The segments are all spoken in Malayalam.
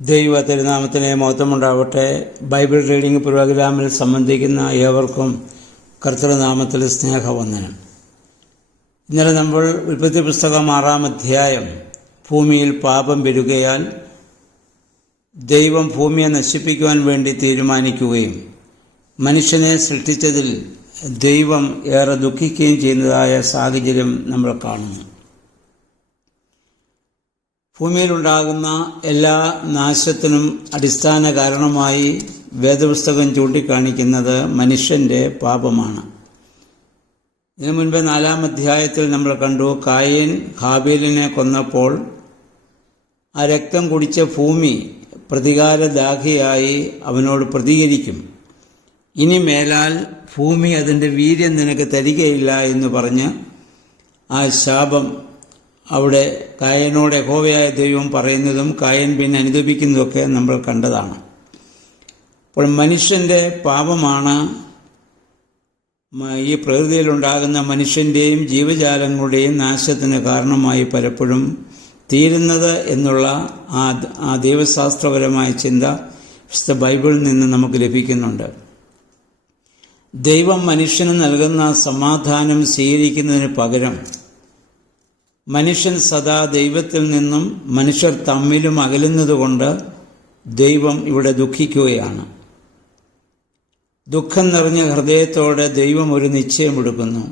ദൈവ തിരുനാമത്തിന് മഹത്വമുണ്ടാവട്ടെ. ബൈബിൾ റീഡിംഗ് പ്രോഗ്രാമിൽ സംബന്ധിക്കുന്ന ഏവർക്കും കർത്തൃനാമത്തിൽ സ്നേഹവന്ദനം. ഇന്നലെ നമ്മൾ ഉൽപ്പത്തി പുസ്തകം 6-ാം അധ്യായം, ഭൂമിയിൽ പാപം പെരുകയാൽ ദൈവം ഭൂമിയെ നശിപ്പിക്കുവാൻ വേണ്ടി തീരുമാനിക്കുകയും മനുഷ്യനെ സൃഷ്ടിച്ചതിൽ ദൈവം ഏറെ ദുഃഖിക്കുകയും ചെയ്യുന്നതായ സാഹചര്യം നമ്മൾ കാണുന്നു. ഭൂമിയിലുണ്ടാകുന്ന എല്ലാ നാശത്തിനും അടിസ്ഥാന കാരണമായി വേദപുസ്തകം ചൂണ്ടിക്കാണിക്കുന്നത് മനുഷ്യൻ്റെ പാപമാണ്. ഇതിനു മുൻപ് 4-ാം അധ്യായത്തിൽ നമ്മൾ കണ്ടു, കായീൻ ഹാബീലിനെ കൊന്നപ്പോൾ ആ രക്തം കുടിച്ച ഭൂമി പ്രതികാരദാഹിയായി അവനോട് പ്രതികരിക്കും. ഇനി മേലാൽ ഭൂമി അതിൻ്റെ വീര്യം നിനക്ക് തരികയില്ല എന്ന് പറഞ്ഞ് ആ ശാപം അവിടെ കായനോട് യഹോവയായ ദൈവം പറയുന്നതും കായൻ പിന്നെ അനുദപിക്കുന്നതൊക്കെ നമ്മൾ കണ്ടതാണ്. അപ്പോൾ മനുഷ്യൻ്റെ പാപമാണ് ഈ പ്രകൃതിയിലുണ്ടാകുന്ന മനുഷ്യൻ്റെയും ജീവജാലങ്ങളുടെയും നാശത്തിന് കാരണമായി പലപ്പോഴും തീരുന്നത് എന്നുള്ള ആ ദൈവശാസ്ത്രപരമായ ചിന്ത വിശുദ്ധ ബൈബിളിൽ നിന്ന് നമുക്ക് ലഭിക്കുന്നുണ്ട്. ദൈവം മനുഷ്യന് നൽകുന്ന സമാധാനം സ്വീകരിക്കുന്നതിന് പകരം മനുഷ്യൻ സദാ ദൈവത്തിൽ നിന്നും മനുഷ്യർ തമ്മിലും അകലുന്നതുകൊണ്ട് ദൈവം ഇവിടെ ദുഃഖിക്കുകയാണ്. ദുഃഖം നിറഞ്ഞ ഹൃദയത്തോടെ ദൈവം ഒരു നിശ്ചയമെടുക്കുന്നു,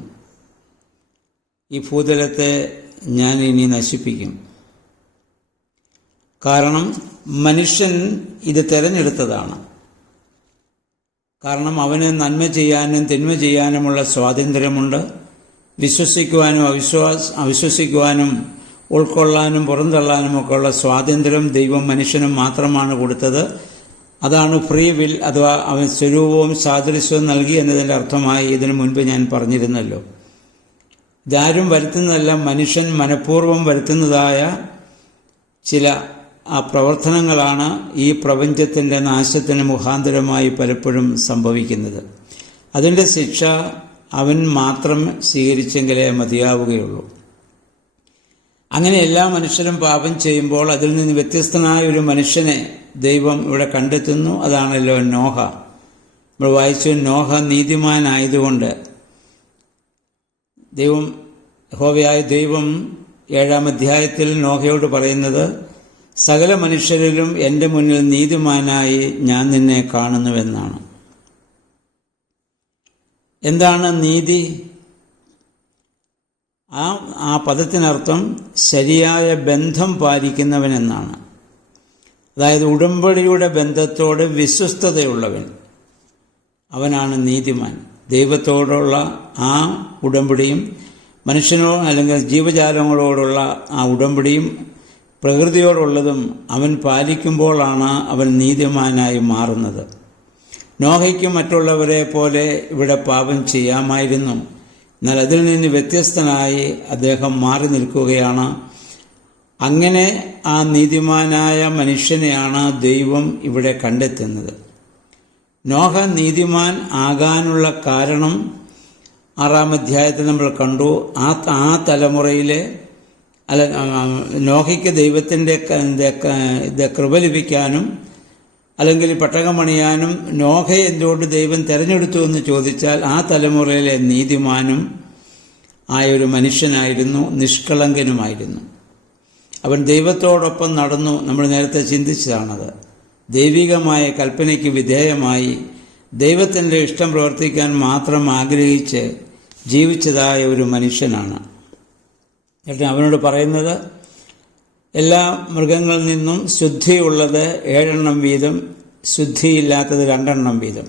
ഈ ഭൂതലത്തെ ഞാൻ ഇനി നശിപ്പിക്കും. കാരണം മനുഷ്യൻ ഇത് തിരഞ്ഞെടുത്തതാണ്. കാരണം അവന് നന്മ ചെയ്യാനും തിന്മ ചെയ്യാനുമുള്ള സ്വാതന്ത്ര്യമുണ്ട്. വിശ്വസിക്കുവാനും അവിശ്വസിക്കുവാനും ഉൾക്കൊള്ളാനും പുറന്തള്ളാനും ഒക്കെയുള്ള സ്വാതന്ത്ര്യം ദൈവം മനുഷ്യനും മാത്രമാണ് കൊടുത്തത്. അതാണ് ഫ്രീ വിൽ, അഥവാ അവൻ സ്വരൂപവും സാദൃശ്യവും നൽകി എന്നതിൻ്റെ അർത്ഥമായി ഇതിനു മുൻപ് ഞാൻ പറഞ്ഞിരുന്നല്ലോ. ഇതാരും വരുത്തുന്നതല്ല, മനുഷ്യൻ മനഃപൂർവ്വം വരുത്തുന്നതായ ചില പ്രവർത്തനങ്ങളാണ് ഈ പ്രപഞ്ചത്തിൻ്റെ നാശത്തിന് മുഖാന്തരമായി പലപ്പോഴും സംഭവിക്കുന്നത്. അതിൻ്റെ ശിക്ഷ അവൻ മാത്രം സ്വീകരിച്ചെങ്കിലേ മതിയാവുകയുള്ളൂ. അങ്ങനെ എല്ലാ മനുഷ്യരും പാപം ചെയ്യുമ്പോൾ അതിൽ നിന്ന് വ്യത്യസ്തനായ ഒരു മനുഷ്യനെ ദൈവം ഇവിടെ കണ്ടെത്തുന്നു. അതാണല്ലോ നോഹ. നമ്മൾ വായിച്ചു, നോഹ നീതിമാനായതുകൊണ്ട് യഹോവയായ ദൈവം 7-ാം അധ്യായത്തിൽ നോഹയോട് പറയുന്നത്, സകല മനുഷ്യരിലും എൻ്റെ മുന്നിൽ നീതിമാനായി ഞാൻ നിന്നെ കാണുന്നുവെന്നാണ്. എന്താണ് നീതി? ആ പദത്തിനർത്ഥം ശരിയായ ബന്ധം പാലിക്കുന്നവനെന്നാണ്. അതായത് ഉടമ്പടിയുടെ ബന്ധത്തോട് വിശ്വസ്തതയുള്ളവൻ, അവനാണ് നീതിമാൻ. ദൈവത്തോടുള്ള ആ ഉടമ്പടിയും മനുഷ്യനോ അല്ലെങ്കിൽ ജീവജാലങ്ങളോടുള്ള ആ ഉടമ്പടിയും പ്രകൃതിയോടുള്ളതും അവൻ പാലിക്കുമ്പോഴാണ് അവൻ നീതിമാനായി മാറുന്നത്. നോഹയ്ക്ക് മറ്റുള്ളവരെ പോലെ ഇവിടെ പാപം ചെയ്യാമായിരുന്നു. എന്നാൽ അതിൽ നിന്ന് വ്യത്യസ്തനായി അദ്ദേഹം മാറി നിൽക്കുകയാണ്. അങ്ങനെ ആ നീതിമാനായ മനുഷ്യനെയാണ് ദൈവം ഇവിടെ കണ്ടെത്തുന്നത്. നോഹ നീതിമാൻ ആകാനുള്ള കാരണം 6-ാം അധ്യായത്തിൽ നമ്മൾ കണ്ടു. ആ തലമുറയിലെ നോഹയ്ക്ക് ദൈവത്തിൻ്റെ കൃപ ലഭിക്കാനും അല്ലെങ്കിൽ പട്ടകമണിയാനും നോഹയെ എന്തുകൊണ്ട് ദൈവം തിരഞ്ഞെടുത്തു എന്ന് ചോദിച്ചാൽ ആ തലമുറയിലെ നീതിമാനും ആയൊരു മനുഷ്യനായിരുന്നു, നിഷ്കളങ്കനുമായിരുന്നു. അവൻ ദൈവത്തോടൊപ്പം നടന്നു. നമ്മൾ നേരത്തെ ചിന്തിച്ചതാണത്. ദൈവികമായ കൽപ്പനയ്ക്ക് വിധേയമായി ദൈവത്തിൻ്റെ ഇഷ്ടം പ്രവർത്തിക്കാൻ മാത്രം ആഗ്രഹിച്ച് ജീവിച്ചതായ ഒരു മനുഷ്യനാണ്. എന്നിട്ട് അവനോട് പറയുന്നത്, എല്ലാ മൃഗങ്ങളിൽ നിന്നും ശുദ്ധിയുള്ളത് 7 വീതം, ശുദ്ധിയില്ലാത്തത് 2 വീതം.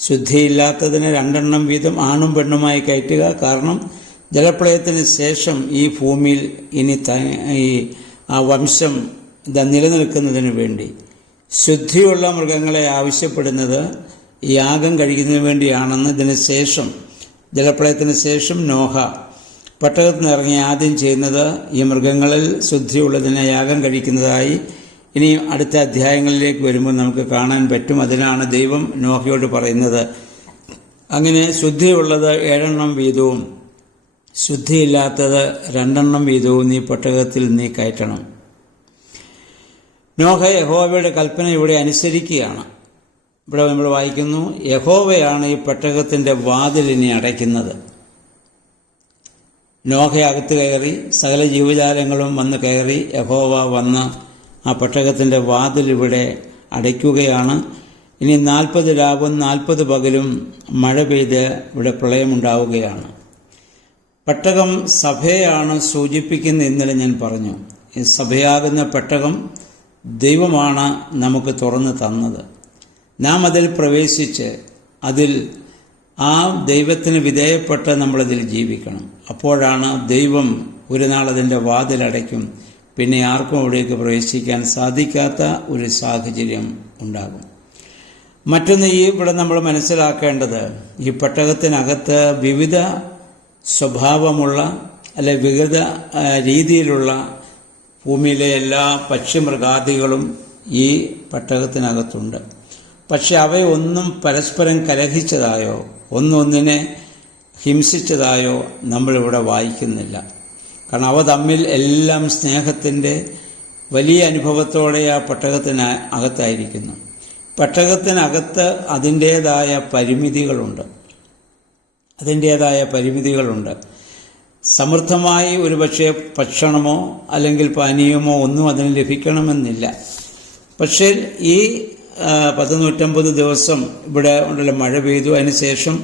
ശുദ്ധിയില്ലാത്തതിന് 2 വീതം ആണും പെണ്ണുമായി കയറ്റുക. കാരണം ജലപ്രളയത്തിന് ശേഷം ഈ ഭൂമിയിൽ ഇനി ആ വംശം നിലനിൽക്കുന്നതിന് വേണ്ടി ശുദ്ധിയുള്ള മൃഗങ്ങളെ ആവശ്യപ്പെടുന്നത് യാഗം കഴിക്കുന്നതിന് വേണ്ടിയാണെന്ന് ഇതിന് ശേഷം, ജലപ്രളയത്തിന് ശേഷം നോഹ പട്ടകത്തിൽ നിന്ന് ഇറങ്ങി ആദ്യം ചെയ്യുന്നത് ഈ മൃഗങ്ങളിൽ ശുദ്ധിയുള്ളതിനെ യാഗം കഴിക്കുന്നതായി ഇനി അടുത്ത അധ്യായങ്ങളിലേക്ക് വരുമ്പോൾ നമുക്ക് കാണാൻ പറ്റും. അതിനാണ് ദൈവം നോഹയോട് പറയുന്നത്, അങ്ങനെ ശുദ്ധിയുള്ളത് 7 വീതവും ശുദ്ധിയില്ലാത്തത് 2 വീതവും നീ പട്ടകത്തിൽ നീ കയറ്റണം. നോഹ യഹോവയുടെ കൽപ്പന ഇവിടെ അനുസരിക്കുകയാണ്. ഇവിടെ നമ്മൾ വായിക്കുന്നു, യഹോവയാണ് ഈ പെട്ടകത്തിൻ്റെ വാതിലിനെ അടയ്ക്കുന്നത്. നോഹ അകത്ത് കയറി, സകല ജീവജാലങ്ങളും വന്ന് കയറി, യഹോവ വന്ന് ആ പെട്ടകത്തിൻ്റെ വാതിൽ ഇവിടെ അടയ്ക്കുകയാണ്. ഇനി 40 രാവും 40 പകലും മഴ പെയ്ത് ഇവിടെ പ്രളയമുണ്ടാവുകയാണ്. പെട്ടകം സഭയാണ് സൂചിപ്പിക്കുന്നത്. ഇന്നലെ ഞാൻ പറഞ്ഞു, ഈ സഭയാകുന്ന പെട്ടകം ദൈവമാണ് നമുക്ക് തുറന്നു തന്നത്. നാം അതിൽ പ്രവേശിച്ച് അതിൽ ആ ദൈവത്തിന് വിധേയപ്പെട്ട് നമ്മളതിൽ ജീവിക്കണം. അപ്പോഴാണ് ദൈവം ഒരു നാൾ അതിൻ്റെ വാതിലടയ്ക്കും. പിന്നെ ആർക്കും അവിടേക്ക് പ്രവേശിക്കാൻ സാധിക്കാത്ത ഒരു സാഹചര്യം ഉണ്ടാകും. മറ്റൊന്ന് ഇവിടെ നമ്മൾ മനസ്സിലാക്കേണ്ടത്, ഈ പെട്ടകത്തിനകത്ത് വിവിധ സ്വഭാവമുള്ള അല്ലെ വിവിധ രീതിയിലുള്ള ഭൂമിയിലെ എല്ലാ പക്ഷിമൃഗാദികളും ഈ പെട്ടകത്തിനകത്തുണ്ട്. പക്ഷെ അവയൊന്നും പരസ്പരം കലഹിച്ചതായോ ഒന്നൊന്നിനെ ഹിംസിച്ചതായോ നമ്മളിവിടെ വായിക്കുന്നില്ല. കാരണം അവ തമ്മിൽ എല്ലാം സ്നേഹത്തിൻ്റെ വലിയ അനുഭവത്തോടെ ആ പെട്ടകത്തിനകത്തായിരിക്കുന്നു. പെട്ടകത്തിനകത്ത് അതിൻ്റേതായ പരിമിതികളുണ്ട്. സമൃദ്ധമായി ഒരുപക്ഷെ ഭക്ഷണമോ അല്ലെങ്കിൽ പാനീയമോ ഒന്നും അതിന് ലഭിക്കണമെന്നില്ല. പക്ഷേ ഈ 150 ദിവസം ഇവിടെ ഉണ്ടല്ലോ മഴ പെയ്തു. അതിനുശേഷം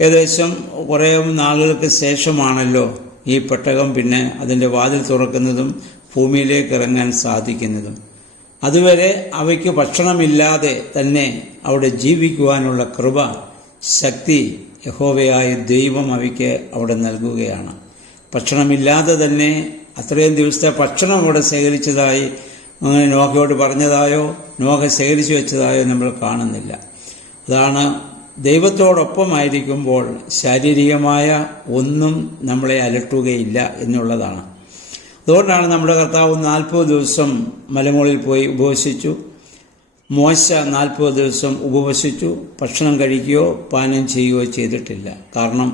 ഏകദേശം കുറേ നാളുകൾക്ക് ശേഷമാണല്ലോ ഈ പെട്ടകം പിന്നെ അതിൻ്റെ വാതിൽ തുറക്കുന്നതും ഭൂമിയിലേക്ക് ഇറങ്ങാൻ സാധിക്കുന്നതും. അതുവരെ അവയ്ക്ക് ഭക്ഷണമില്ലാതെ തന്നെ അവിടെ ജീവിക്കുവാനുള്ള കൃപ, ശക്തി യഹോവയായ ദൈവം അവയ്ക്ക് അവിടെ നൽകുകയാണ്. ഭക്ഷണമില്ലാതെ തന്നെ അത്രയും ദിവസത്തെ ഭക്ഷണം അവിടെ ശേഖരിച്ചതായി അങ്ങനെ നോഹയോട് പറഞ്ഞതായോ നോഹ ശേഖരിച്ചു വെച്ചതായോ നമ്മൾ കാണുന്നില്ല. അതാണ് ദൈവത്തോടൊപ്പമായിരിക്കുമ്പോൾ ശാരീരികമായ ഒന്നും നമ്മളെ അലട്ടുകയില്ല എന്നുള്ളതാണ്. അതുകൊണ്ടാണ് നമ്മുടെ കർത്താവ് 40 ദിവസം മലമുകളിൽ പോയി ഉപവസിച്ചു. മോശ 40 ദിവസം ഉപവസിച്ചു. ഭക്ഷണം കഴിക്കുകയോ പാനം ചെയ്യുകയോ ചെയ്തിട്ടില്ല. കാരണം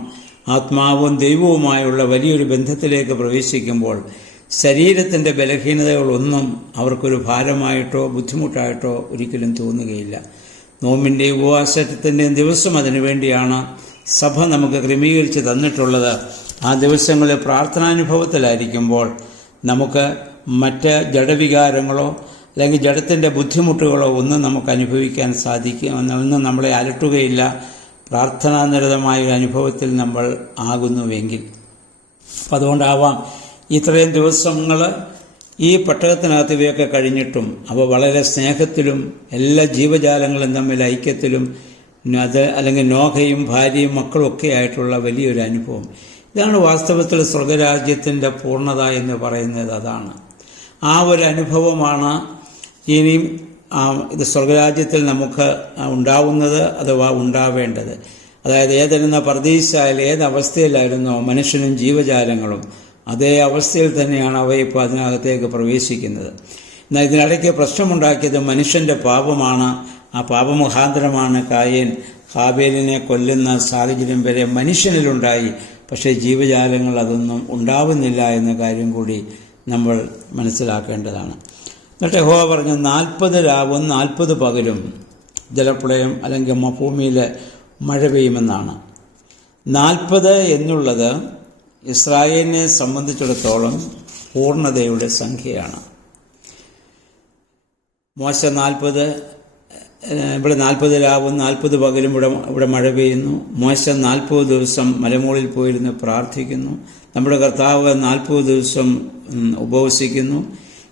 ആത്മാവും ദൈവവുമായുള്ള വലിയൊരു ബന്ധത്തിലേക്ക് പ്രവേശിക്കുമ്പോൾ ശരീരത്തിൻ്റെ ബലഹീനതകളൊന്നും അവർക്കൊരു ഭാരമായിട്ടോ ബുദ്ധിമുട്ടായിട്ടോ ഒരിക്കലും തോന്നുകയില്ല. നോമ്പിൻ്റെയും ഉപവാസത്തിൻ്റെയും ദിവസം അതിനുവേണ്ടിയാണ് സഭ നമുക്ക് ക്രമീകരിച്ച് തന്നിട്ടുള്ളത്. ആ ദിവസങ്ങളിൽ പ്രാർത്ഥനാനുഭവത്തിലായിരിക്കുമ്പോൾ നമുക്ക് മറ്റ് ജഡവികാരങ്ങളോ അല്ലെങ്കിൽ ജഡത്തിൻ്റെ ബുദ്ധിമുട്ടുകളോ ഒന്നും നമുക്ക് അനുഭവിക്കാൻ സാധിക്കും, ഒന്നും നമ്മളെ അലട്ടുകയില്ല. പ്രാർത്ഥനാനിരതമായൊരു അനുഭവത്തിൽ നമ്മൾ ആകുന്നുവെങ്കിൽ. അപ്പം അതുകൊണ്ടാവാം ഇത്രയും ദിവസങ്ങൾ ഈ പെട്ടകത്തിനകത്ത് ഇവയൊക്കെ കഴിഞ്ഞിട്ടും അവ വളരെ സ്നേഹത്തിലും എല്ലാ ജീവജാലങ്ങളും തമ്മിൽ ഐക്യത്തിലും അത് അല്ലെങ്കിൽ നോഹയും ഭാര്യയും മക്കളും ഒക്കെ ആയിട്ടുള്ള വലിയൊരു അനുഭവം. ഇതാണ് വാസ്തവത്തിൽ സ്വർഗരാജ്യത്തിൻ്റെ പൂർണ്ണത എന്ന് പറയുന്നത്. അതാണ് ആ ഒരു അനുഭവമാണ് ഇനിയും ഇത് സ്വർഗരാജ്യത്തിൽ നമുക്ക് ഉണ്ടാവുന്നത് അഥവാ ഉണ്ടാവേണ്ടത്. അതായത് ഏതെന്ന പർദീസായാൽ ഏതവസ്ഥയിലായിരുന്നോ മനുഷ്യനും ജീവജാലങ്ങളും അതേ അവസ്ഥയിൽ തന്നെയാണ് അവ ഇപ്പോൾ അതിനകത്തേക്ക് പ്രവേശിക്കുന്നത്. എന്നാൽ ഇതിനിടയ്ക്ക് പ്രശ്നമുണ്ടാക്കിയത് മനുഷ്യൻ്റെ പാപമാണ്. ആ പാപമുഖാന്തരമാണ് കായേൻ ഹാബേലിനെ കൊല്ലുന്ന സാഹചര്യം വരെ മനുഷ്യനിലുണ്ടായി. പക്ഷേ ജീവജാലങ്ങൾ അതൊന്നും ഉണ്ടാവുന്നില്ല എന്ന കാര്യം കൂടി നമ്മൾ മനസ്സിലാക്കേണ്ടതാണ്. എന്നിട്ട് യഹോവ പറഞ്ഞു, 40 രാവും 40 പകലും ജലപ്രളയം അല്ലെങ്കിൽ ഭൂമിയിൽ മഴ പെയ്യുമെന്നാണ്. 40 എന്നുള്ളത് ഇസ്രായേലിനെ സംബന്ധിച്ചിടത്തോളം പൂർണ്ണതയുടെ സംഖ്യയാണ്. മോശ 40 ഇവിടെ 40 രാവും 40 പകലും ഇവിടെ മഴ പെയ്യുന്നു. മോശ 40 ദിവസം മലമുകളിൽ പോയിരുന്ന് പ്രാർത്ഥിക്കുന്നു. നമ്മുടെ കർത്താവ് 40 ദിവസം ഉപവസിക്കുന്നു.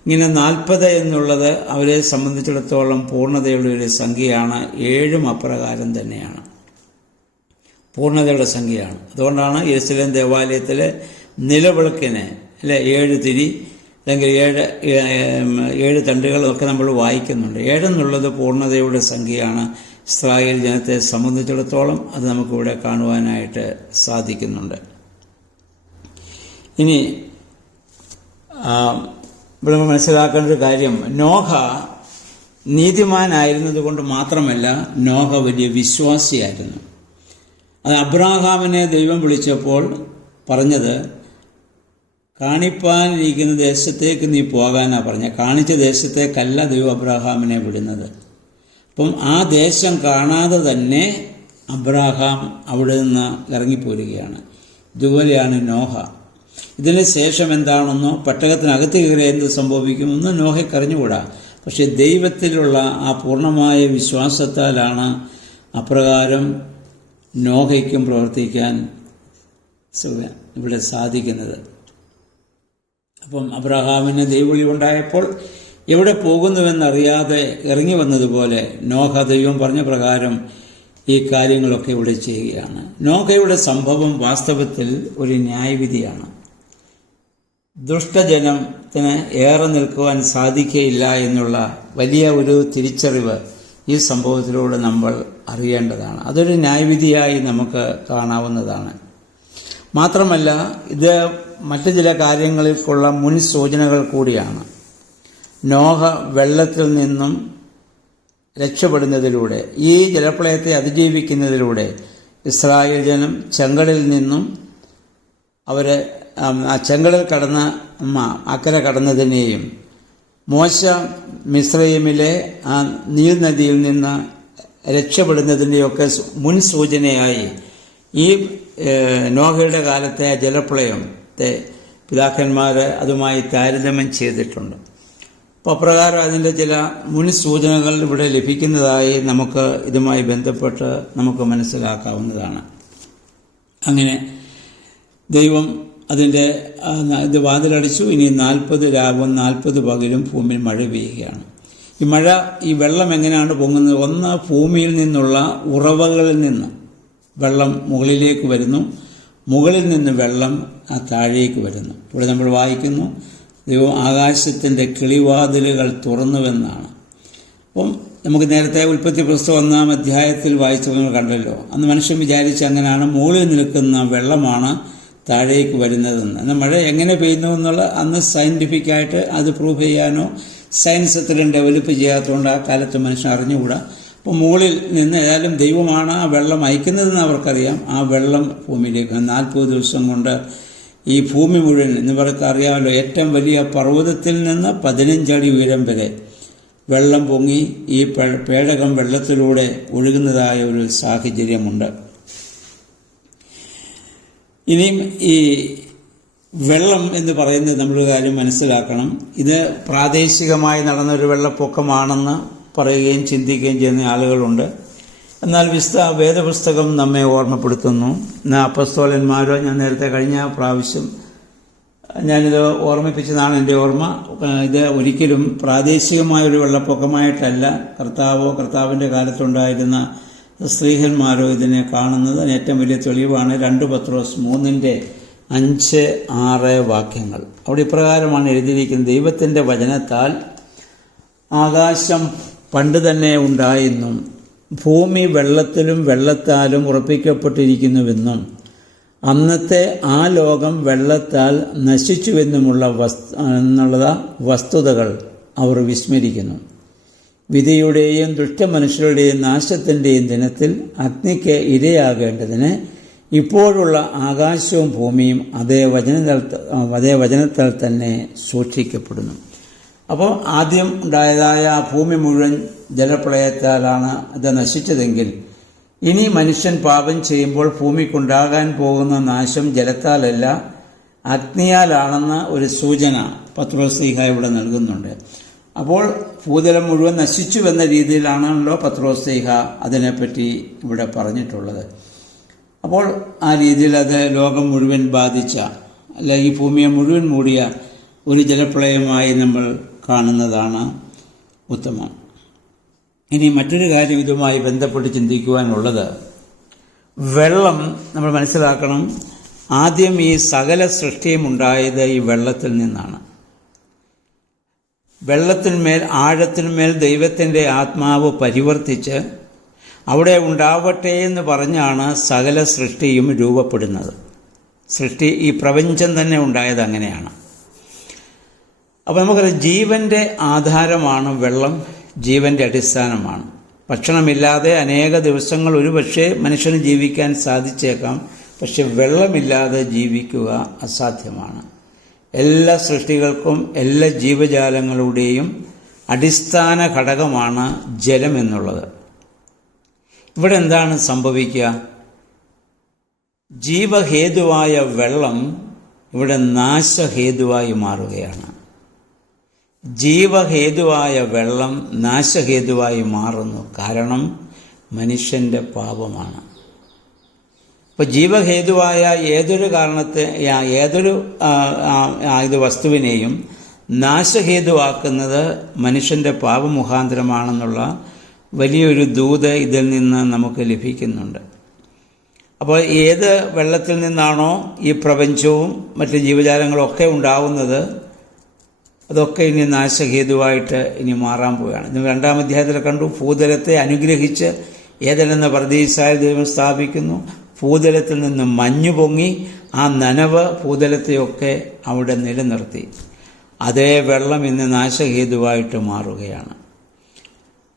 ഇങ്ങനെ 40 എന്നുള്ളത് അവരെ സംബന്ധിച്ചിടത്തോളം പൂർണ്ണതയുടെ ഒരു സംഖ്യയാണ്. 7 അപ്രകാരം തന്നെയാണ്, പൂർണ്ണതയുടെ സംഖ്യയാണ്. അതുകൊണ്ടാണ് യെരുശലേം ദേവാലയത്തിലെ നിലവിളക്കിന് 7 തിരി അല്ലെങ്കിൽ 7 തണ്ടുകളൊക്കെ നമ്മൾ വായിക്കുന്നുണ്ട്. 7 എന്നുള്ളത് പൂർണ്ണതയുടെ സംഖ്യയാണ്. ഇസ്രായേൽ ജനത്തെ സംബന്ധിച്ചിടത്തോളം അത് നമുക്കിവിടെ കാണുവാനായിട്ട് സാധിക്കുന്നുണ്ട്. ഇനി ഇവിടെ മനസ്സിലാക്കേണ്ട ഒരു കാര്യം, നോഹ നീതിമാനായിരുന്നത് കൊണ്ട് മാത്രമല്ല, നോഹ വലിയ വിശ്വാസിയായിരുന്നു. അത് അബ്രാഹാമിനെ ദൈവം വിളിച്ചപ്പോൾ പറഞ്ഞത്, കാണിപ്പാനിരിക്കുന്ന ദേശത്തേക്ക് നീ പോകാനാണ് പറഞ്ഞത്. കാണിച്ച ദേശത്തേക്കല്ല ദൈവം അബ്രാഹാമിനെ വിടുന്നത്. അപ്പം ആ ദേശം കാണാതെ തന്നെ അബ്രാഹാം അവിടെ നിന്ന് ഇറങ്ങിപ്പോരുകയാണ്. ഇതുപോലെയാണ് നോഹ. ഇതിന് ശേഷം എന്താണെന്നോ പെട്ടകത്തിനകത്ത് കയറി എന്ത് സംഭവിക്കുമെന്ന് നോഹയ്ക്ക് അറിഞ്ഞുകൂടാ. പക്ഷെ ദൈവത്തിലുള്ള ആ പൂർണ്ണമായ വിശ്വാസത്താലാണ് അപ്രകാരം നോഹയ്ക്കും പ്രവർത്തിക്കാൻ ഇവിടെ സാധിക്കുന്നത്. അപ്പം അബ്രഹാമിന് ദൈവവിളി ഉണ്ടായപ്പോൾ എവിടെ പോകുന്നുവെന്നറിയാതെ ഇറങ്ങി വന്നതുപോലെ നോഹ ദൈവം പറഞ്ഞ പ്രകാരം ഈ കാര്യങ്ങളൊക്കെ ഇവിടെ ചെയ്യുകയാണ്. നോഹയുടെ സംഭവം വാസ്തവത്തിൽ ഒരു ന്യായവിധിയാണ്. ദുഷ്ടജനത്തിന് ഏറെ നിൽക്കുവാൻ സാധിക്കയില്ല എന്നുള്ള വലിയ ഒരു തിരിച്ചറിവ് ഈ സംഭവത്തിലൂടെ നമ്മൾ അറിയേണ്ടതാണ്. അതൊരു ന്യായവിധിയായി നമുക്ക് കാണാവുന്നതാണ്. മാത്രമല്ല ഇത് മറ്റു ചില കാര്യങ്ങൾക്കുള്ള മുൻ സൂചനകൾ കൂടിയാണ്. നോഹ വെള്ളത്തിൽ നിന്നും രക്ഷപ്പെടുന്നതിലൂടെ, ഈ ജലപ്രളയത്തെ അതിജീവിക്കുന്നതിലൂടെ ഇസ്രായേൽ ജനം ചെങ്കടലിൽ നിന്നും അവരെ ആ ചെങ്കടൽ കടന്ന് അക്കരെ കടന്നതിനെയും മോശ മിസ്രൈമിലെ ആ നീൽ നദിയിൽ നിന്ന് രക്ഷപ്പെടുന്നതിൻ്റെയൊക്കെ മുൻ സൂചനയായി ഈ നോഹയുടെ കാലത്തെ ജലപ്രളയത്തെ പിതാക്കന്മാർ അതുമായി താരതമ്യം ചെയ്തിട്ടുണ്ട്. അപ്പോൾ അപ്രകാരം അതിൻ്റെ ചില മുൻ സൂചനകൾ ഇവിടെ ലഭിക്കുന്നതായി നമുക്ക് ഇതുമായി ബന്ധപ്പെട്ട് നമുക്ക് മനസ്സിലാക്കാവുന്നതാണ്. അങ്ങനെ ദൈവം അതിൻ്റെ ഇത് വാതിലടിച്ചു. ഇനി 40 രാവും 40 പകലും ഭൂമിയിൽ മഴ പെയ്യുകയാണ്. ഈ വെള്ളം എങ്ങനെയാണ് പൊങ്ങുന്നത്? ഒന്ന്, ഭൂമിയിൽ നിന്നുള്ള ഉറവകളിൽ നിന്ന് വെള്ളം മുകളിലേക്ക് വരുന്നു, മുകളിൽ നിന്ന് വെള്ളം താഴേക്ക് വരുന്നു. ഇവിടെ നമ്മൾ വായിക്കുന്നു, ദൈവം ആകാശത്തിൻ്റെ കിളിവാതിലുകൾ തുറന്നുവെന്നാണ്. അപ്പം നമുക്ക് നേരത്തെ ഉൽപ്പത്തി പുസ്തകം 1-ാം അധ്യായത്തിൽ വായിച്ചു നമ്മൾ കണ്ടല്ലോ. അന്ന് മനുഷ്യൻ വിചാരിച്ച് അങ്ങനെയാണ് മുകളിൽ നിൽക്കുന്ന വെള്ളമാണ് താഴേക്ക് വരുന്നതെന്ന്. എന്നാൽ മഴ എങ്ങനെ പെയ്യുന്നു എന്നുള്ള അന്ന് സയൻറ്റിഫിക്കായിട്ട് അത് പ്രൂവ് ചെയ്യാനോ സയൻസ് അത്രയും ഡെവലപ്പ് ചെയ്യാത്തതുകൊണ്ട് ആ കാലത്ത് മനുഷ്യൻ അറിഞ്ഞുകൂടാ. അപ്പോൾ മുകളിൽ നിന്ന് ഏതായാലും ദൈവമാണ് ആ വെള്ളം അയക്കുന്നതെന്ന് അവർക്കറിയാം. ആ വെള്ളം ഭൂമിയിലേക്ക് 40 ദിവസം കൊണ്ട് ഈ ഭൂമി മുഴുവൻ എന്നിവർക്ക് അറിയാമല്ലോ, ഏറ്റവും വലിയ പർവ്വതത്തിൽ നിന്ന് 15 അടി ഉയരം വരെ വെള്ളം പൊങ്ങി ഈ പേടകം വെള്ളത്തിലൂടെ ഒഴുകുന്നതായ ഒരു സാഹചര്യമുണ്ട്. ഇനിയും ഈ വെള്ളം എന്ന് പറയുന്നത് നമ്മളൊരു കാര്യം മനസ്സിലാക്കണം. ഇത് പ്രാദേശികമായി നടന്നൊരു വെള്ളപ്പൊക്കമാണെന്ന് പറയുകയും ചിന്തിക്കുകയും ചെയ്യുന്ന ആളുകളുണ്ട്. എന്നാൽ വേദപുസ്തകം നമ്മെ ഓർമ്മപ്പെടുത്തുന്നു. അപ്പസ്തോലന്മാരോ, ഞാൻ നേരത്തെ കഴിഞ്ഞ പ്രാവശ്യം ഞാനിത് ഓർമ്മിപ്പിച്ചതാണ് എൻ്റെ ഓർമ്മ. ഇത് ഒരിക്കലും പ്രാദേശികമായൊരു വെള്ളപ്പൊക്കമായിട്ടല്ല കർത്താവിൻ്റെ കാലത്തുണ്ടായിരുന്ന സ്ത്രീഹന്മാരോ ഇതിനെ കാണുന്നത്. അതിന് ഏറ്റവും വലിയ തെളിവാണ് 2 പത്രോസ് 3:5-6 വാക്യങ്ങൾ. അവിടെ ഇപ്രകാരമാണ് എഴുതിയിരിക്കുന്നത്: ദൈവത്തിൻ്റെ വചനത്താൽ ആകാശം പണ്ട് തന്നെ ഉണ്ടായെന്നും ഭൂമി വെള്ളത്തിലും വെള്ളത്താലും ഉറപ്പിക്കപ്പെട്ടിരിക്കുന്നുവെന്നും അന്നത്തെ ആ ലോകം വെള്ളത്താൽ നശിച്ചുവെന്നുമുള്ള വസ്തുതകൾ അവർ വിസ്മരിക്കുന്നു. വിധിയുടെയും ദുഷ്ടമനുഷ്യരുടെയും നാശത്തിൻ്റെയും ദിനത്തിൽ അഗ്നിക്ക് ഇരയാകേണ്ടതിന് ഇപ്പോഴുള്ള ആകാശവും ഭൂമിയും അതേ വചനത്താൽ തന്നെ സൂക്ഷിക്കപ്പെടുന്നു. അപ്പോൾ ആദ്യം ഉണ്ടായതായ ആ ഭൂമി മുഴുവൻ ജലപ്രളയത്താലാണ് അത് നശിച്ചതെങ്കിൽ, ഇനി മനുഷ്യൻ പാപം ചെയ്യുമ്പോൾ ഭൂമിക്കുണ്ടാകാൻ പോകുന്ന നാശം ജലത്താലല്ല അഗ്നിയാലാണെന്ന ഒരു സൂചന പത്രോസ്ലീഹ ഇവിടെ നൽകുന്നുണ്ട്. അപ്പോൾ ഭൂതലം മുഴുവൻ നശിച്ചുവെന്ന രീതിയിലാണല്ലോ പത്രോസ്ലീഹ അതിനെപ്പറ്റി ഇവിടെ പറഞ്ഞിട്ടുള്ളത്. അപ്പോൾ ആ രീതിയിൽ അത് ലോകം മുഴുവൻ ബാധിച്ച, അല്ല ഈ ഭൂമിയെ മുഴുവൻ മൂടിയ ഒരു ജലപ്രളയമായി നമ്മൾ കാണുന്നതാണ് ഉത്തമം. ഇനി മറ്റൊരു കാര്യം ഇതുമായി ബന്ധപ്പെട്ട് ചിന്തിക്കുവാനുള്ളത്, വെള്ളം നമ്മൾ മനസ്സിലാക്കണം. ആദ്യം ഈ സകല സൃഷ്ടിയും ഉണ്ടായത് ഈ വെള്ളത്തിൽ നിന്നാണ്. വെള്ളത്തിന്മേൽ, ആഴത്തിന്മേൽ ദൈവത്തിൻ്റെ ആത്മാവ് പരിവർത്തിച്ച് അവിടെ ഉണ്ടാവട്ടെ എന്ന് പറഞ്ഞാണ് സകല സൃഷ്ടിയും രൂപപ്പെടുന്നത്. ഈ പ്രപഞ്ചം തന്നെ ഉണ്ടായത് അങ്ങനെയാണ്. അപ്പോൾ നമുക്കറിയാം, ജീവൻ്റെ ആധാരമാണ് വെള്ളം, ജീവൻ്റെ അടിസ്ഥാനമാണ്. ഭക്ഷണമില്ലാതെ അനേക ദിവസങ്ങൾ ഒരുപക്ഷെ മനുഷ്യന് ജീവിക്കാൻ സാധിച്ചേക്കാം, പക്ഷെ വെള്ളമില്ലാതെ ജീവിക്കുക അസാധ്യമാണ്. എല്ലാ സൃഷ്ടികൾക്കും എല്ലാ ജീവജാലങ്ങളുടെയും അടിസ്ഥാന ഘടകമാണ് ജലം എന്നുള്ളത്. ഇവിടെ എന്താണ് സംഭവിക്കുക? ജീവഹേതുവായ വെള്ളം ഇവിടെ നാശഹേതുവായി മാറുകയാണ്. ജീവഹേതുവായ വെള്ളം നാശഹേതുവായി മാറുന്നു. കാരണം മനുഷ്യൻ്റെ പാപമാണ്. ഇപ്പോൾ ജീവഹേതുവായ ഏതൊരു വസ്തുവിനെയും നാശഹേതുവാക്കുന്നത് മനുഷ്യൻ്റെ പാപമുഖാന്തരമാണെന്നുള്ള വലിയൊരു ദൂത് ഇതിൽ നിന്ന് നമുക്ക് ലഭിക്കുന്നുണ്ട്. അപ്പോൾ ഏത് വെള്ളത്തിൽ നിന്നാണോ ഈ പ്രപഞ്ചവും മറ്റ് ജീവജാലങ്ങളൊക്കെ ഉണ്ടാവുന്നത്, അതൊക്കെ ഇനി നാശഹേതുവായിട്ട് ഇനി മാറാൻ പോവുകയാണ്. ഇന്ന് 2-ാം അധ്യായത്തിൽ കണ്ടു, ഭൂതലത്തെ അനുഗ്രഹിച്ച് ഏതെന്ന പർദീസായ ദൈവം സ്ഥാപിക്കുന്നു. ഭൂതലത്തിൽ നിന്ന് മഞ്ഞു പൊങ്ങി ആ നനവ് ഭൂതലത്തെയൊക്കെ അവിടെ നിലനിർത്തി. അതേ വെള്ളം ഇന്ന് നാശഹേതുവായിട്ട് മാറുകയാണ്.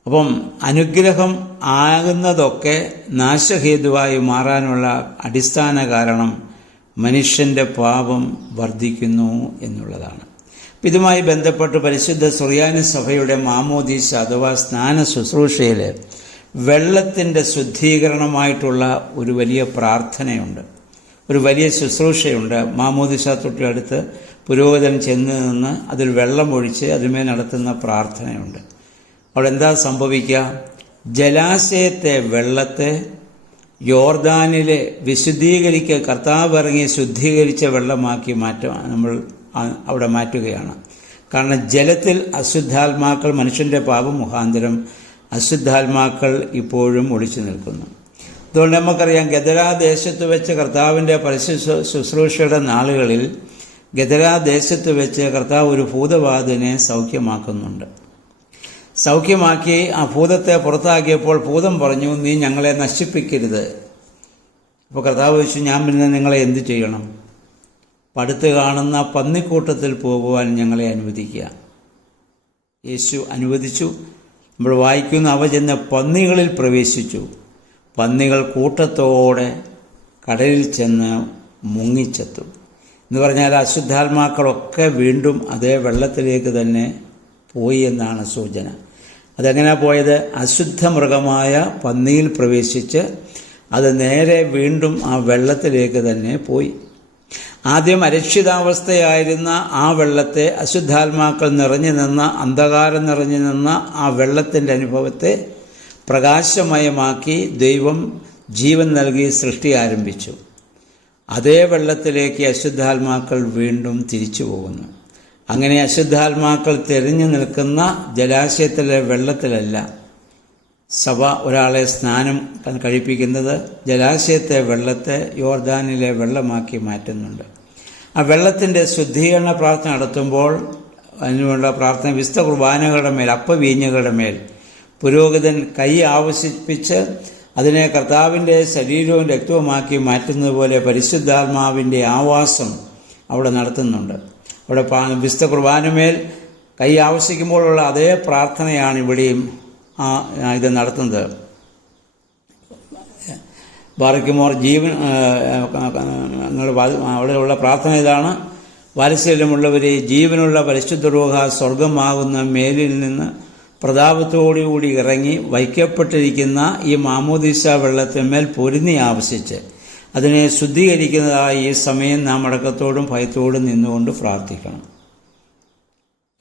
അപ്പം അനുഗ്രഹം ആകുന്നതൊക്കെ നാശഹേതുവായി മാറാനുള്ള അടിസ്ഥാന കാരണം മനുഷ്യൻ്റെ പാപം വർദ്ധിക്കുന്നു എന്നുള്ളതാണ്. ഇതുമായി ബന്ധപ്പെട്ട് പരിശുദ്ധ സുറിയാനി സഭയുടെ മാമോദീസ അഥവാ സ്നാന ശുശ്രൂഷയിൽ വെള്ളത്തിൻ്റെ ശുദ്ധീകരണമായിട്ടുള്ള ഒരു വലിയ പ്രാർത്ഥനയുണ്ട്, ഒരു വലിയ ശുശ്രൂഷയുണ്ട്. മാമോദീസ തൊട്ടടുത്ത് പുരോഹിതൻ ചെന്ന് നിന്ന് അതിൽ വെള്ളം ഒഴിച്ച് അതിന്മേൽ നടത്തുന്ന പ്രാർത്ഥനയുണ്ട്. അവിടെ എന്താ സംഭവിക്കുക? ജലാശയത്തെ വെള്ളത്തെ യോർദാനിലെ കർത്താവ് ഇറങ്ങി ശുദ്ധീകരിച്ച വെള്ളമാക്കി നമ്മൾ അവിടെ മാറ്റുകയാണ്. കാരണം ജലത്തിൽ അശുദ്ധാത്മാക്കൾ, മനുഷ്യൻ്റെ പാപം മുഖാന്തരം അശുദ്ധാത്മാക്കൾ ഇപ്പോഴും ഒളിച്ചു നിൽക്കുന്നു. അതുകൊണ്ട് നമുക്കറിയാം, ഗദരാദേശത്ത് വെച്ച് കർത്താവിൻ്റെ പരസ്യ ശുശ്രൂഷയുടെ നാളുകളിൽ ഗദരാദേശത്ത് വെച്ച് കർത്താവ് ഒരു ഭൂതബാധനെ സൗഖ്യമാക്കുന്നുണ്ട്. സൗഖ്യമാക്കി ആ ഭൂതത്തെ പുറത്താക്കിയപ്പോൾ ഭൂതം പറഞ്ഞു, നീ ഞങ്ങളെ നശിപ്പിക്കരുത്. അപ്പോൾ കർത്താവ് ചോദിച്ചു, ഞാൻ പിന്നെ നിങ്ങളെ എന്ത് ചെയ്യണം? പടുത്ത് കാണുന്ന പന്നിക്കൂട്ടത്തിൽ പോകുവാൻ ഞങ്ങളെ അനുവദിക്കുക. യേശു അനുവദിച്ചു. നമ്മൾ വായിക്കുന്ന, അവ ചെന്ന് പന്നികളിൽ പ്രവേശിച്ചു. പന്നികൾ കൂട്ടത്തോടെ കടലിൽ ചെന്ന് മുങ്ങിച്ചെത്തും എന്ന് പറഞ്ഞാൽ അശുദ്ധാത്മാക്കളൊക്കെ വീണ്ടും അതേ വെള്ളത്തിലേക്ക് തന്നെ പോയി എന്നാണ് സൂചന. അതെങ്ങനെ പോയത്? അശുദ്ധ മൃഗമായ പന്നിയിൽ പ്രവേശിച്ച് അത് നേരെ വീണ്ടും ആ വെള്ളത്തിലേക്ക് തന്നെ പോയി. ആദ്യം അരക്ഷിതാവസ്ഥയായിരുന്ന ആ വെള്ളത്തെ, അശുദ്ധാത്മാക്കൾ നിറഞ്ഞു നിന്ന, അന്ധകാരം നിറഞ്ഞു നിന്ന ആ വെള്ളത്തിൻ്റെ അനുഭവത്തെ പ്രകാശമയമാക്കി ദൈവം ജീവൻ നൽകി സൃഷ്ടി ആരംഭിച്ചു. അതേ വെള്ളത്തിലേക്ക് അശുദ്ധാത്മാക്കൾ വീണ്ടും തിരിച്ചു പോകുന്നു. അങ്ങനെ അശുദ്ധാത്മാക്കൾ തെരഞ്ഞു നിൽക്കുന്ന ജലാശയത്തിലെ വെള്ളത്തിലല്ല സഭ ഒരാളെ സ്നാനം കഴിപ്പിക്കുന്നത്, ജലാശയത്തെ വെള്ളത്തെ യോർദാനിലെ വെള്ളമാക്കി മാറ്റുന്നുണ്ട്. ആ വെള്ളത്തിൻ്റെ ശുദ്ധീകരണ പ്രാർത്ഥന നടത്തുമ്പോൾ അതിനുള്ള പ്രാർത്ഥന വിശുദ്ധ കുർബാനകളുടെ മേൽ, അപ്പവീഞ്ഞുകളുടെ മേൽ പുരോഹിതൻ കൈ ആവശിപ്പിച്ച് അതിനെ കർത്താവിൻ്റെ ശരീരവും രക്തവുമാക്കി മാറ്റുന്നത് പോലെ പരിശുദ്ധാത്മാവിൻ്റെ ആവാസം അവിടെ നടത്തുന്നുണ്ട്. അവിടെ വിശുദ്ധ കുർബാനമേൽ കൈ ആവശ്യിക്കുമ്പോഴുള്ള അതേ പ്രാർത്ഥനയാണ് ഇവിടെയും ഇത് നടത്തുന്നത്. ബാറയ്ക്കുമോർ ജീവൻ അവിടെയുള്ള പ്രാർത്ഥന ഇതാണ്: വാത്സല്യമുള്ളവരെ, ജീവനുള്ള പരിശുദ്ധ റൂഹ സ്വർഗമാകുന്ന മേലിൽ നിന്ന് പ്രതാപത്തോടുകൂടി ഇറങ്ങി വയ്ക്കപ്പെട്ടിരിക്കുന്ന ഈ മാമോദീസ വെള്ളത്തിന്മേൽ പൊരുന്നി ആവശ്യിച്ച് അതിനെ ശുദ്ധീകരിക്കുന്നതായി ഈ സമയം നാം അടക്കത്തോടും ഭയത്തോടും നിന്നുകൊണ്ട് പ്രാർത്ഥിക്കണം.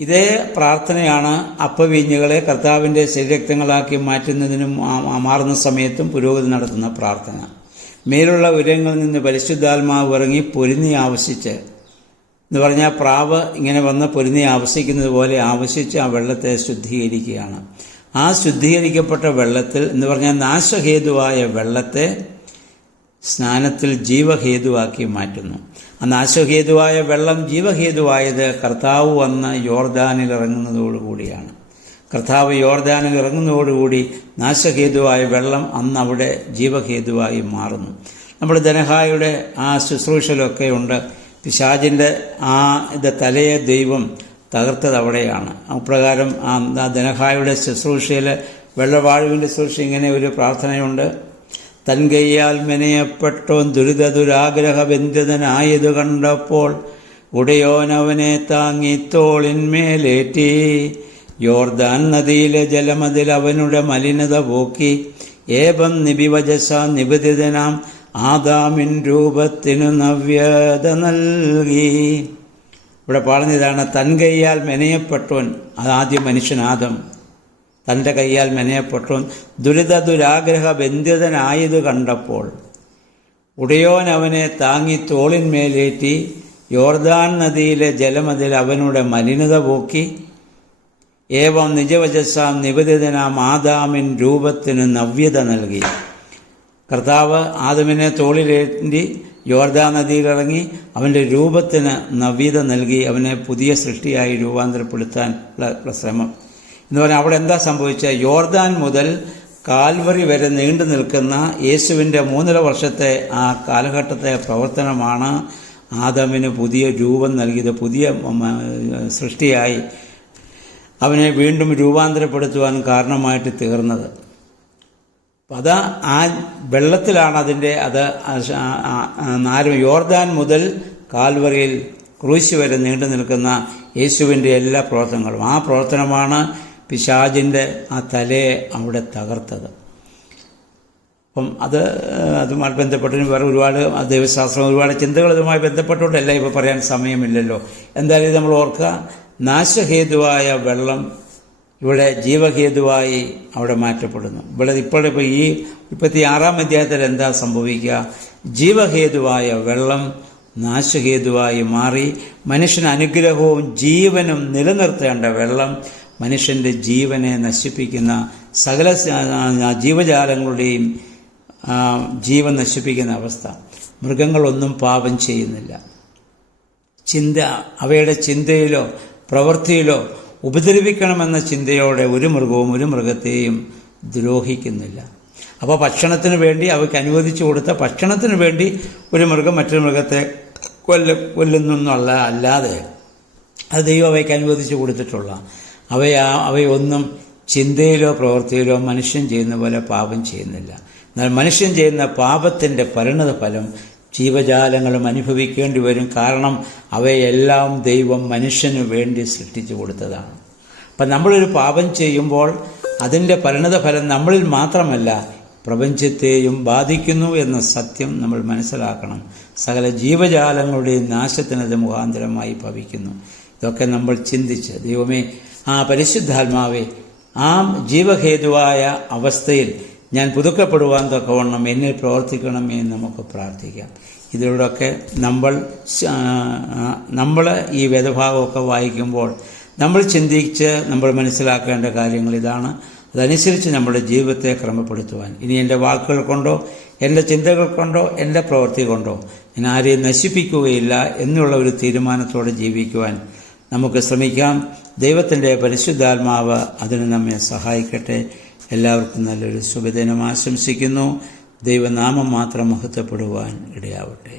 ഇതേ പ്രാർത്ഥനയാണ് അപ്പവീഞ്ഞുകളെ കർത്താവിൻ്റെ ശരീരക്തങ്ങളാക്കി മാറ്റുന്നതിനും മാറുന്ന സമയത്തും പുരോഹിതൻ നടത്തുന്ന പ്രാർത്ഥന. മേലുള്ള ഉരങ്ങളിൽ നിന്ന് പരിശുദ്ധാത്മാവ് ഇറങ്ങി പൊരുന്നി ആവശ്യിച്ച് എന്ന് പറഞ്ഞാൽ പ്രാവ് ഇങ്ങനെ വന്ന് പൊരുന്നി ആവശ്യിക്കുന്നത് പോലെ ആവശ്യിച്ച് ആ വെള്ളത്തെ ശുദ്ധീകരിക്കുകയാണ്. ആ ശുദ്ധീകരിക്കപ്പെട്ട വെള്ളത്തിൽ എന്ന് പറഞ്ഞാൽ നാശഹേതുവായ വെള്ളത്തെ സ്നാനത്തിൽ ജീവഹേതുവാക്കി മാറ്റുന്നു. ആ നാശഹേതുവായ വെള്ളം ജീവഹേതുവായത് കർത്താവ് വന്ന് യോർദാനിൽ ഇറങ്ങുന്നതോടുകൂടിയാണ്. കർത്താവ് യോർദാനിൽ ഇറങ്ങുന്നതോടുകൂടി നാശഹേതുവായ വെള്ളം അന്ന് അവിടെ ജീവഹേതുവായി മാറുന്നു. നമ്മുടെ ധനഹായുടെ ആ ശുശ്രൂഷയിലൊക്കെ ഉണ്ട്. പിശാചിൻ്റെ തലയെ ദൈവം തകർത്തത് അവിടെയാണ്. അപ്രകാരം ആ ധനഹായുടെ ശുശ്രൂഷയിൽ വെള്ളവാഴുവിൻ്റെ ശുശ്രൂഷ ഇങ്ങനെ ഒരു പ്രാർത്ഥനയുണ്ട്: തൻകയ്യാൽ മെനയപ്പെട്ടോൻ ദുരിതദുരാഗ്രഹബന്ധിതനായത് കണ്ടപ്പോൾ ഉടയോനവനെ താങ്ങി തോളിന്മേലേറ്റി. യോർദാൻ നദിയിലെ ജലമതിൽ അവനുടെ മലിനത പോക്കി. ഏവം നിബിവചസ നിബദിതനാം ആദാമിൻ രൂപത്തിനു നവ്യത നൽകി. ഇവിടെ പറഞ്ഞതാണ്, തൻ കൈയാൽ മെനയപ്പെട്ടവൻ, അതാദ്യം മനുഷ്യൻ ആദം, തൻ്റെ കൈയാൽ മെനയപ്പെട്ടവൻ ദുരാഗ്രഹ ബന്ധിതനായത് കണ്ടപ്പോൾ ഉടയോൻ അവനെ താങ്ങി തോളിന്മേലേറ്റി. യോർദാൻ നദിയിലെ ജലമതിൽ അവനുടെ മലിനത പോക്കി. ഏവം നിജവചസാം നിബദിതനാം ആദാമിൻ രൂപത്തിന് നവ്യത നൽകി. കർത്താവ് ആദമിനെ തോളിലേറ്റി യോർദാൻ നദിയിലിറങ്ങി അവൻ്റെ രൂപത്തിന് നവ്യത നൽകി, അവനെ പുതിയ സൃഷ്ടിയായി രൂപാന്തരപ്പെടുത്താൻ ഉള്ള ശ്രമം എന്ന് പറഞ്ഞാൽ അവിടെ എന്താ സംഭവിച്ചത്? യോർദാൻ മുതൽ കാൽവറി വരെ നീണ്ടു നിൽക്കുന്ന യേശുവിൻ്റെ 3.5 വർഷത്തെ ആ കാലഘട്ടത്തെ പ്രവർത്തനമാണ് ആദമിന് പുതിയ രൂപം നൽകിയത്, പുതിയ സൃഷ്ടിയായി അവനെ വീണ്ടും രൂപാന്തരപ്പെടുത്തുവാൻ കാരണമായിട്ട് തീർന്നത്. അത് ആ വെള്ളത്തിലാണ് അതിൻ്റെ യോർദാൻ മുതൽ കാൽവറിയിൽ ക്രൂശ് വരെ നീണ്ടു നിൽക്കുന്ന യേശുവിൻ്റെ എല്ലാ പ്രവർത്തനങ്ങളും. ആ പ്രവർത്തനമാണ് പിശാചിൻ്റെ ആ തലയെ അവിടെ തകർത്തത്. അപ്പം അതുമായി ബന്ധപ്പെട്ട് വേറെ ഒരുപാട് ദൈവശാസ്ത്രം, ഒരുപാട് ചിന്തകൾ ഇതുമായി ബന്ധപ്പെട്ടുകൊണ്ടല്ല ഇപ്പോൾ പറയാൻ സമയമില്ലല്ലോ. എന്തായാലും നമ്മൾ ഓർക്കുക, നാശഹേതുവായ വെള്ളം ഇവിടെ ജീവഹേതുവായി അവിടെ മാറ്റപ്പെടുന്നു. ഇവിടെ ഇപ്പോൾ ഈ 36-ാം അധ്യായത്തിൽ എന്താ സംഭവിക്കുക? ജീവഹേതുവായ വെള്ളം നാശഹേതുവായി മാറി. മനുഷ്യന് അനുഗ്രഹവും ജീവനും നിലനിർത്തേണ്ട വെള്ളം മനുഷ്യൻ്റെ ജീവനെ നശിപ്പിക്കുന്ന സകല ജീവജാലങ്ങളുടെയും ജീവൻ നശിപ്പിക്കുന്ന അവസ്ഥ. മൃഗങ്ങളൊന്നും പാപം ചെയ്യുന്നില്ല. അവയുടെ ചിന്തയിലോ പ്രവൃത്തിയിലോ ഉപദ്രവിക്കണമെന്ന ചിന്തയോടെ ഒരു മൃഗവും ഒരു മൃഗത്തെയും ദ്രോഹിക്കുന്നില്ല. അപ്പോൾ ഭക്ഷണത്തിന് വേണ്ടി അവയ്ക്ക് അനുവദിച്ചു കൊടുത്ത ഭക്ഷണത്തിന് വേണ്ടി ഒരു മൃഗം മറ്റൊരു മൃഗത്തെ കൊല്ലുന്നുള്ള അല്ലാതെ അത് ദൈവം അവയ്ക്ക് അനുവദിച്ചു കൊടുത്തിട്ടുള്ള അവയൊന്നും ചിന്തയിലോ പ്രവൃത്തിയിലോ മനുഷ്യൻ ചെയ്യുന്ന പോലെ പാപം ചെയ്യുന്നില്ല. എന്നാൽ മനുഷ്യൻ ചെയ്യുന്ന പാപത്തിൻ്റെ പരിണത ഫലം ജീവജാലങ്ങളും അനുഭവിക്കേണ്ടി വരും. കാരണം അവയെല്ലാം ദൈവം മനുഷ്യന് വേണ്ടി സൃഷ്ടിച്ചു കൊടുത്തതാണ്. അപ്പം നമ്മളൊരു പാപം ചെയ്യുമ്പോൾ അതിൻ്റെ പരിണത ഫലം നമ്മളിൽ മാത്രമല്ല പ്രപഞ്ചത്തെയും ബാധിക്കുന്നു എന്ന സത്യം നമ്മൾ മനസ്സിലാക്കണം. സകല ജീവജാലങ്ങളുടെയും നാശത്തിനത് മുഖാന്തരമായി ഭവിക്കുന്നു. ഇതൊക്കെ നമ്മൾ ചിന്തിച്ച്, ദൈവമേ, ആ പരിശുദ്ധാത്മാവെ, ആ ജീവഹേതുവായ അവസ്ഥയിൽ ഞാൻ പുതുക്കപ്പെടുവാൻ തക്കവണ്ണം എന്നിൽ പ്രവർത്തിക്കണമേ എന്ന് നമുക്ക് പ്രാർത്ഥിക്കാം. ഇതിലൂടെയൊക്കെ നമ്മൾ ഈ വേദഭാഗമൊക്കെ വായിക്കുമ്പോൾ നമ്മൾ ചിന്തിച്ച് നമ്മൾ മനസ്സിലാക്കേണ്ട കാര്യങ്ങൾ ഇതാണ്. അതനുസരിച്ച് നമ്മുടെ ജീവിതത്തെ ക്രമപ്പെടുത്തുവാൻ, ഇനി എൻ്റെ വാക്കുകൾ കൊണ്ടോ എൻ്റെ ചിന്തകൾ കൊണ്ടോ എൻ്റെ പ്രവൃത്തി കൊണ്ടോ ഞാൻ ആരെയും നശിപ്പിക്കുകയില്ല എന്നുള്ള ഒരു തീരുമാനത്തോടെ ജീവിക്കുവാൻ നമുക്ക് ശ്രമിക്കാം. ദൈവത്തിൻ്റെ പരിശുദ്ധാത്മാവ് അതിന് നമ്മെ സഹായിക്കട്ടെ. എല്ലാവർക്കും നല്ലൊരു ശുഭദിനം ആശംസിക്കുന്നു. ദൈവനാമം മാത്രം മഹത്വപ്പെടുവാൻ ഇടയാവട്ടെ.